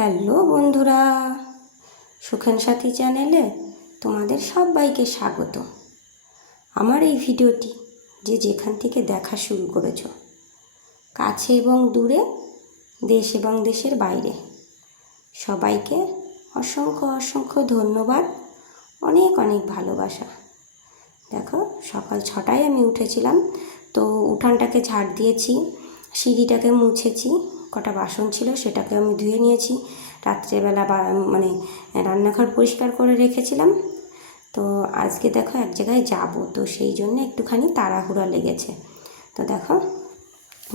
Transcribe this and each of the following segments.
Hello বন্ধুরা, সুখেন সাথী চ্যানেলে তোমাদের সবাইকে স্বাগত। আমার এই ভিডিওটি যে যেখান থেকে দেখা শুরু করেছ, কাছে এবং দূরে, দেশ এবং দেশের বাইরে, সবাইকে অসংখ্য অসংখ্য ধন্যবাদ, অনেক অনেক ভালোবাসা। দেখো, সকাল ছটায় আমি উঠেছিলাম, তো উঠানটাকে ঝাড় দিয়েছি, সিঁড়িটাকে মুছেছি কটা বাসন ছিল সেটাকে আমি ধুয়ে নিয়েছি। রাত্রেবেলা বা মানে রান্নাঘর পরিষ্কার করে রেখেছিলাম। তো আজকে দেখো এক জায়গায় যাব, তো সেই জন্য একটুখানি তাড়াহুড়া লেগেছে। তো দেখো,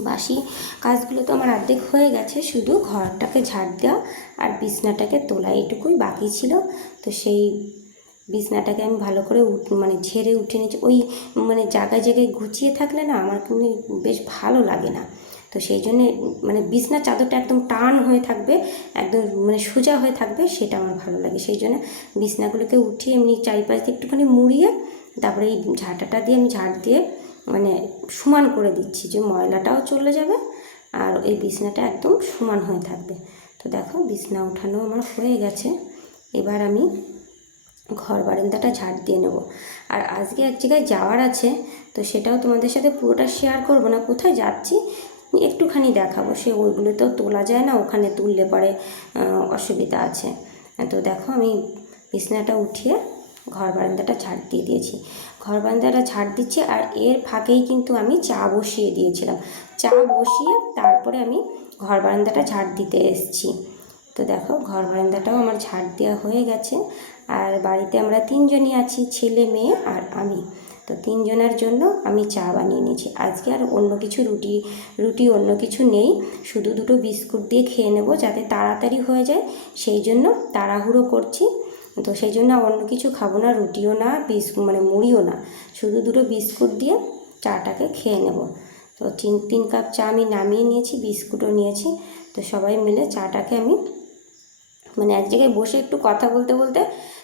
বাসি কাজগুলো তো আমার অর্ধেক হয়ে গেছে, শুধু ঘরটাকে ঝাড় দেওয়া আর বিছনাটাকে তোলা এটুকুই বাকি ছিল। তো সেই বিছনাটাকে আমি ভালো করে উঠ মানে ঝেড়ে উঠে নিয়েছি। ওই মানে জায়গায় জায়গায় গুছিয়ে থাকলে না আমার কিন্তু বেশ ভালো লাগে না। তো সেই জন্যে মানে বিছনার চাদরটা একদম টান হয়ে থাকবে, একদম মানে সোজা হয়ে থাকবে, সেটা আমার ভালো লাগে। সেই জন্য বিছনাগুলোকে উঠিয়ে এমনি চারিপাশ দিয়ে একটুখানি মুড়িয়ে, তারপরে এই ঝাঁটাটা দিয়ে আমি ঝাড় দিয়ে মানে সমান করে দিচ্ছি যে ময়লাটাও চলে যাবে আর এই বিছনাটা একদম সমান হয়ে থাকবে। তো দেখো বিছনা উঠানো আমার হয়ে গেছে। এবার আমি ঘর বারান্দাটা ঝাড় দিয়ে নেব। আর আজকে এক জায়গায় যাওয়ার আছে, তো সেটাও তোমাদের সাথে পুরোটা শেয়ার করব না, কোথায় যাচ্ছি? একটুখানি দেখাবো। সে ওইগুলো তো তোলা যায় না, ওখানে তুললে পরে অসুবিধা আছে। তো দেখো আমি বিছনাটা উঠিয়ে ঘর বারান্দাটা ঝাড় দিয়ে দিয়েছি। ঘর বারান্দাটা ঝাড় দিচ্ছি আর এর ফাঁকেই কিন্তু আমি চা বসিয়ে দিয়েছিলাম। চা বসিয়ে তারপরে আমি ঘর বারান্দাটা ঝাড় দিতে এসেছি। তো দেখো ঘর বারান্দাটাও আমার ঝাড় দেওয়া হয়ে গেছে। আর বাড়িতে আমরা তিনজনই আছি, ছেলে, মেয়ে আর আমি। তো তিনজনের জন্য আমি চা বানিয়ে নিয়েছি। আজকে আর অন্য কিছু রুটি রুটি অন্য কিছু নেই। শুধু দুটো বিস্কুট দিয়ে খেয়ে নেব যাতে তাড়াতাড়ি হয়ে যায়। সেই জন্য তাড়াহুড়ো করছি। তো সেই জন্য অন্য কিছু খাব না, রুটিও না বিস্কুট মানে মুড়িও না। শুধু দুটো বিস্কুট দিয়ে চাটাকে খেয়ে নেব। তো তিন তিন কাপ চা আমি নামিয়ে নিয়েছি, বিস্কুটও নিয়েছি। তো সবাই মিলে চাটাকে আমি মানে এক জায়গায় বসে একটু কথা বলতে বলতে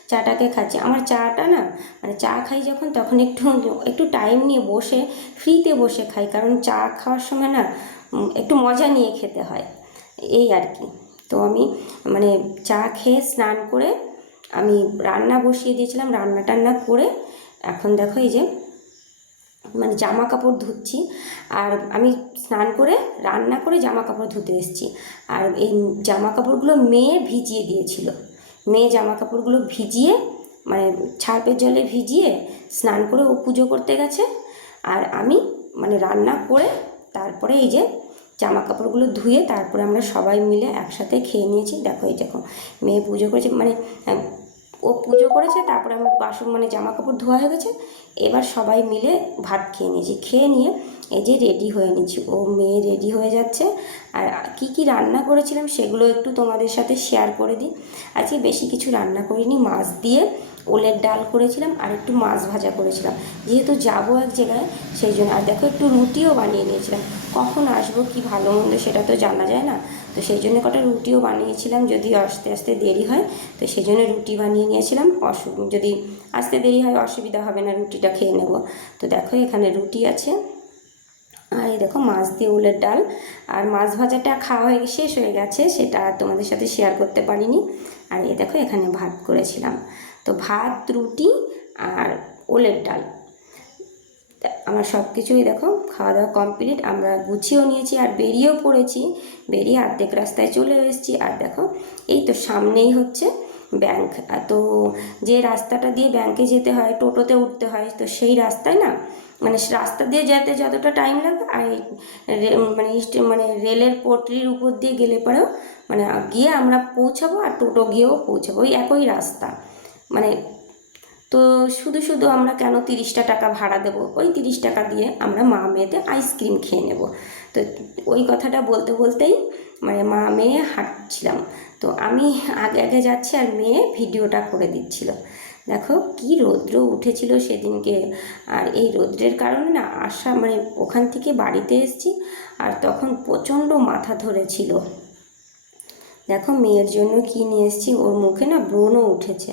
চাটাকে খাচ্ছি। আমার চাটা না মানে চা খাই যখন তখন একটু একটু টাইম নিয়ে বসে ফ্রিতে বসে খাই। কারণ চা খাওয়ার সময় না একটু মজা নিয়ে খেতে হয়। এই আর কি। তো আমি মানে চা খেয়ে স্নান করে আমি রান্না বসিয়ে দিয়েছিলাম, রান্না টান্না করে এখন দেখো এই যে মানে জামা কাপড় ধুচ্ছি। আর আমি স্নান করে, রান্না করে জামা কাপড় ধুতে এসেছি। আর এই জামা কাপড়গুলো মেয়ে ভিজিয়ে দিয়েছিল। মেয়ে জামা কাপড়গুলো ভিজিয়ে মানে ছার্পের জলে ভিজিয়ে স্নান করে ও পুজো করতে গেছে। আর আমি মানে রান্না করে তারপরে এই যে জামা কাপড়গুলো ধুয়ে তারপরে আমরা সবাই মিলে একসাথে খেয়ে নিয়েছি। দেখো এই দেখো, মেয়ে পুজো করেছে মানে ও পুজো করেছে, তারপরে আমার বাসন মানে জামা কাপড় ধোয়া হয়ে গেছে। এবার সবাই মিলে ভাত খেয়ে নিয়েছি। খেয়ে নিয়ে এই যে রেডি হয়ে নিয়েছি ও মেয়ে রেডি হয়ে যাচ্ছে। আর কি কি রান্না করেছিলাম সেগুলো একটু তোমাদের সাথে শেয়ার করে দিই। আজকে বেশি কিছু রান্না করিনি, মাছ দিয়ে ওলের ডাল করেছিলাম আর একটু মাছ ভাজা করেছিলাম। যেহেতু যাব এক জায়গায়, সেই জন্য আর দেখো একটু রুটিও বানিয়ে নিয়েছিলাম। কখন আসব, কি ভালো মন্দ সেটা তো জানা যায় না। তো সেই জন্য কটা রুটিও বানিয়েছিলাম যদি আস্তে আস্তে দেরি হয়, তো সেই জন্য রুটি বানিয়ে নিয়েছিলাম। অসু, যদি আসতে দেরি হয় অসুবিধা হবে না, রুটিটা খেয়ে নেব। তো দেখো এখানে রুটি আছে। আর এই দেখো মাছ দিয়ে উলের ডাল। আর মাছ ভাজাটা খাওয়া হয়ে শেষ হয়ে গেছে, সেটা তোমাদের সাথে শেয়ার করতে পারিনি। আর এই দেখো এখানে ভাত করেছিলাম। তো ভাত, রুটি আর ওলের ডাল। আমার সব কিছুই দেখো, খাওয়া দাওয়া কমপ্লিট আমরা গুছিয়েও নিয়েছি আর বেরিয়েও পড়েছি। বেরিয়ে অর্ধেক রাস্তায় চলে এসেছি। আর দেখো, এই তো সামনেই হচ্ছে ব্যাংক তো যে রাস্তাটা দিয়ে ব্যাংকে যেতে হয়, টোটোতে উঠতে হয়, তো সেই রাস্তায় না মানে রাস্তা দিয়ে যেতে যতটা টাইম লাগবে আর মানে মানে রেলের পটরির উপর দিয়ে গেলে পরেও মানে গিয়ে আমরা পৌঁছাবো আর টোটো গিয়েও পৌঁছাবো। ওই একই রাস্তা। মানে তো শুধু শুধু আমরা কেন তিরিশটা টাকা ভাড়া দেবো? ওই তিরিশ টাকা দিয়ে আমরা মা মেয়েতে আইসক্রিম খেয়ে নেব। তো ওই কথাটা বলতে বলতেই মানে মা মেয়ে হাঁটছিলাম। তো আমি আগে আগে যাচ্ছি আর মেয়ে ভিডিওটা করে দিচ্ছিল। দেখো কি রৌদ্র উঠেছিল সেদিনকে। আর এই রৌদ্রের কারণে না আসা মানে ওখান থেকে বাড়িতে এসেছি আর তখন প্রচণ্ড মাথা ধরেছিল। দেখো মেয়ের জন্য কি নিয়ে এসেছি? ওর মুখে না ব্রণও উঠেছে।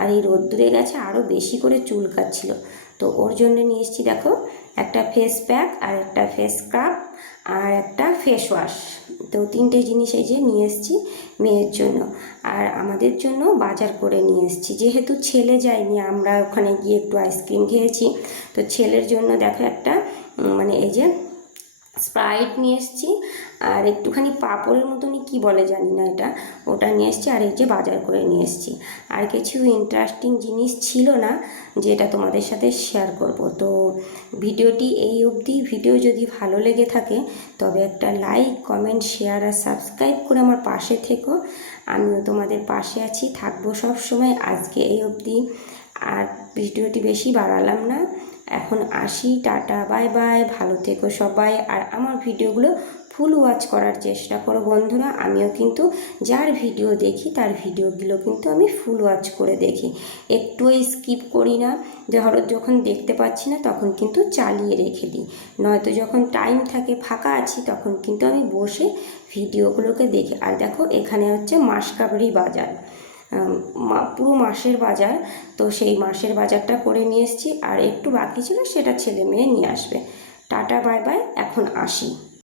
আর এই রোদ্দুরে গেছে আরও বেশি করে চুল কাচ্ছিল তো ওর জন্য নিয়ে এসেছি দেখো, একটা ফেস প্যাক আর একটা ফেস স্ক্রাব আর একটা ফেস ওয়াশ তো তিনটে জিনিস এই যে নিয়ে এসেছি মেয়ের জন্য। আর আমাদের জন্য বাজার করে নিয়ে এসেছি। যেহেতু ছেলে যায়নি, আমরা ওখানে গিয়ে একটু আইসক্রিম খেয়েছি। তো ছেলের জন্য দেখো একটা মানে এই যে স্প্রাইট নিয়ে এসেছি, আর একটুখানি পাঁপড়ের মতনই কি বলে জানি না এটা, ওটা নিয়ে এসেছি, আর এই যে বাজার করে নিয়ে এসেছি। আর কিছু ইন্টারেস্টিং জিনিস ছিল না, যেটা তোমাদের সাথে শেয়ার করব। তো ভিডিওটি এই অবধি, ভিডিও যদি ভালো লেগে থাকে, তবে একটা লাইক কমেন্ট শেয়ার আর সাবস্ক্রাইব করে আমার পাশে থেকো। আমিও তোমাদের পাশে আছি, থাকব সব সময় আজকে এই অবধি, আর ভিডিওটি বেশি বাড়ালাম না। এখন আসি, টাটা, বাই বাই, ভালো থেকো সবাই। আর আমার ভিডিওগুলো ফুল ওয়াচ করার চেষ্টা করো বন্ধুরা। আমিও কিন্তু যার ভিডিও দেখি, তার ভিডিওগুলো কিন্তু আমি ফুল ওয়াচ করে দেখি। একটুও স্কিপ করি না। ধরো যখন দেখতে পাচ্ছি না, তখন কিন্তু চালিয়ে রেখে দিই। নয়তো যখন টাইম থাকে, ফাঁকা আছি, তখন কিন্তু আমি বসে ভিডিওগুলোকে দেখি। আর দেখো, এখানে হচ্ছে মাসকাবারি বাজার। পুরো মাসের বাজার। তো সেই মাসের বাজারটা করে নিয়ে এসেছি। আর একটু বাকি ছিল সেটা ছেলে মেয়ে নিয়ে আসবে। Tata, bye bye. এখন আসি।